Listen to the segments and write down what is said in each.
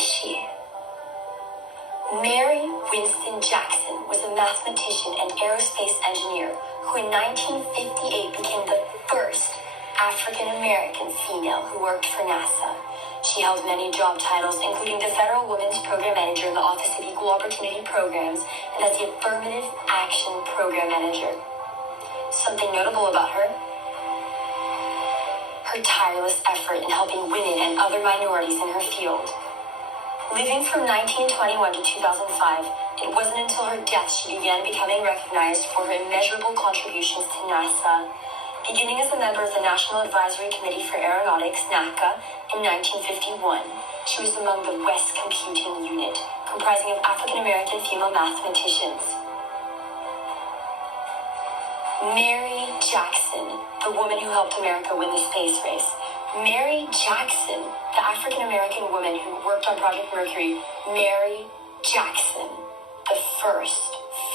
was she? Mary Winston Jackson was a mathematician and aerospace engineer who in 1958 became the first African-American female who worked for NASA. She held many job titles, including the Federal Women's Program Manager in the Office of Equal Opportunity Programs and as the Affirmative Action Program Manager. Something notable about her? Her tireless effort in helping women and other minorities in her field. Living from 1921 to 2005, it wasn't until her death she began becoming recognized for her immeasurable contributions to NASA. Beginning as a member of the National Advisory Committee for Aeronautics, NACA, in 1951, she was among the West Computing Unit, comprising of African-American female mathematicians. Mary Jackson, the woman who helped America win the space race. Mary Jackson, the African-American woman who worked on Project Mercury. Mary Jackson, the first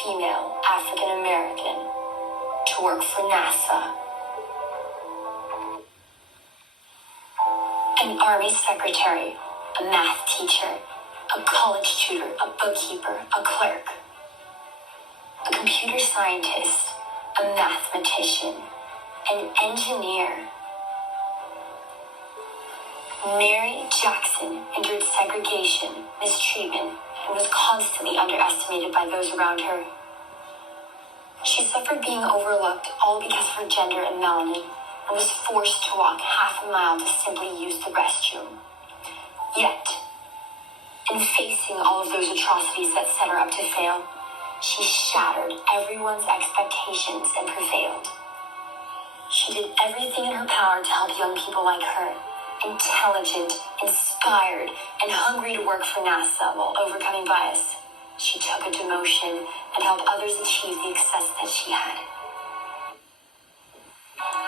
female African-American to work for NASA. An Army secretary, a math teacher, a college tutor, a bookkeeper, a clerk, a computer scientist, a mathematician, an engineer. Mary Jackson endured segregation, mistreatment, and was constantly underestimated by those around her. She suffered being overlooked all because of her gender and melanin, and was forced to walk half a mile to simply use the restroom. Yet, in facing all of those atrocities that set her up to fail, she shattered everyone's expectations and prevailed. She did everything in her power to help young people like her, intelligent, inspired, and hungry to work for NASA while overcoming bias. She took a demotion and helped others achieve the success that she had.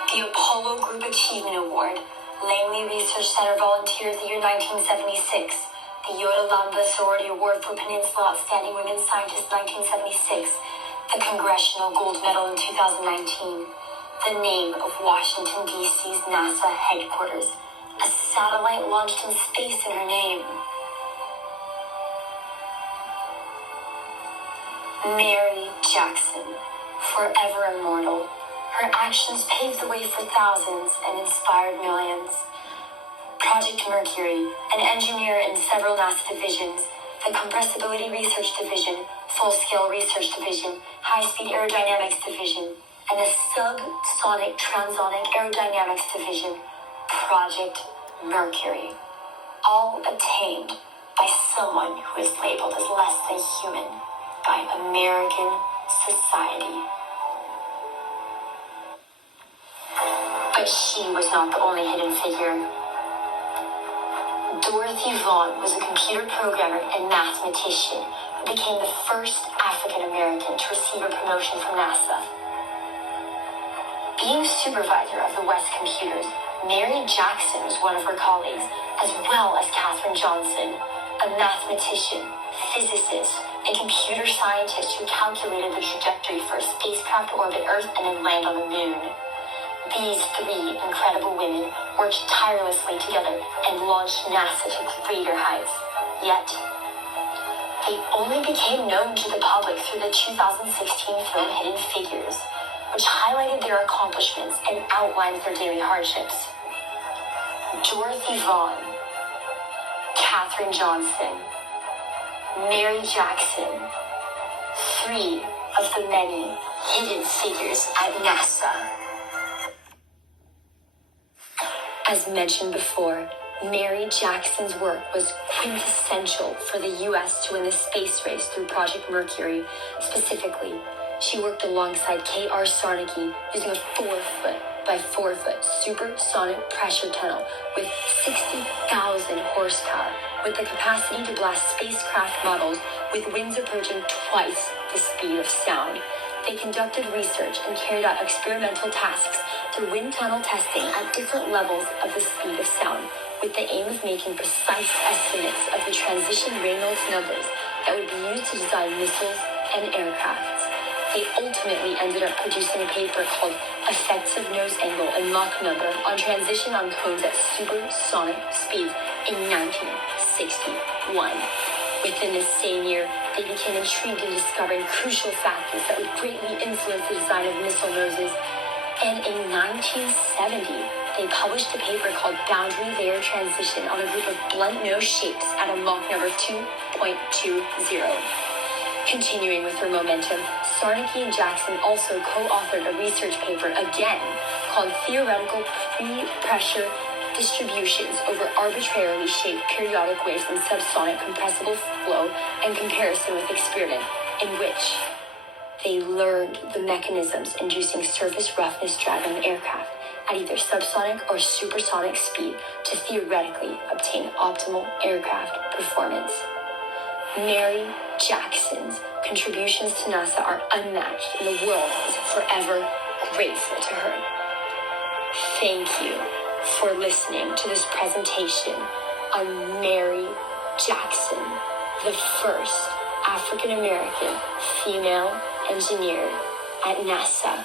The Apollo Group Achievement Award, Langley Research Center Volunteer of the Year 1976, the Yoda Lambda Sorority Award for Peninsula Outstanding Women Scientists 1976, the Congressional Gold Medal in 2019, the name of Washington, D.C.'s NASA headquarters, a satellite launched in space in her name. Mary Jackson, forever immortal. Her actions paved the way for thousands and inspired millions. Project Mercury, an engineer in several NASA divisions, the Compressibility Research Division, Full-Scale Research Division, High-Speed Aerodynamics Division, and the Subsonic Transonic Aerodynamics Division, Project Mercury, all attained by someone who is labeled as less than human by American society. But she was not the only hidden figure. Dorothy Vaughan was a computer programmer and mathematician who became the first African-American to receive a promotion from NASA. Being supervisor of the West Computers, Mary Jackson was one of her colleagues, as well as Katherine Johnson, a mathematician, physicist, and computer scientist who calculated the trajectory for a spacecraft to orbit Earth and then land on the moon. These three incredible women worked tirelessly together and launched NASA to greater heights. Yet, they only became known to the public through the 2016 film Hidden Figures, which highlighted their accomplishments and outlined their daily hardships. Dorothy Vaughan, Katherine Johnson, Mary Jackson, three of the many hidden figures at NASA. As mentioned before, Mary Jackson's work was quintessential for the U.S. to win the space race through Project Mercury. Specifically, she worked alongside K.R. Sarnecki using a 4-foot by 4-foot supersonic pressure tunnel with 60,000 horsepower, with the capacity to blast spacecraft models with winds approaching twice the speed of sound. They conducted research and carried out experimental tasks through wind tunnel testing at different levels of the speed of sound, with the aim of making precise estimates of the transition Reynolds numbers that would be used to design missiles and aircrafts. They ultimately ended up producing a paper called Effects of Nose Angle and Mach Number on transition on cones at supersonic speeds in 1961. Within the same year, they became intrigued in discovering crucial factors that would greatly influence the design of missile noses. And in 1970, they published a paper called Boundary Layer Transition on a group of blunt nose shapes at a Mach number 2.20. Continuing with their momentum, Sarnecki and Jackson also co-authored a research paper again called Theoretical Pre-Pressure Distributions over Arbitrarily Shaped Periodic Waves in Subsonic Compressible Flow and Comparison with Experiment, in which they learned the mechanisms inducing surface roughness drag on the aircraft at either subsonic or supersonic speed to theoretically obtain optimal aircraft performance. Mary Jackson's contributions to NASA are unmatched, and the world is forever grateful to her. Thank you for listening to this presentation on Mary Jackson, the first African-American female engineer at NASA.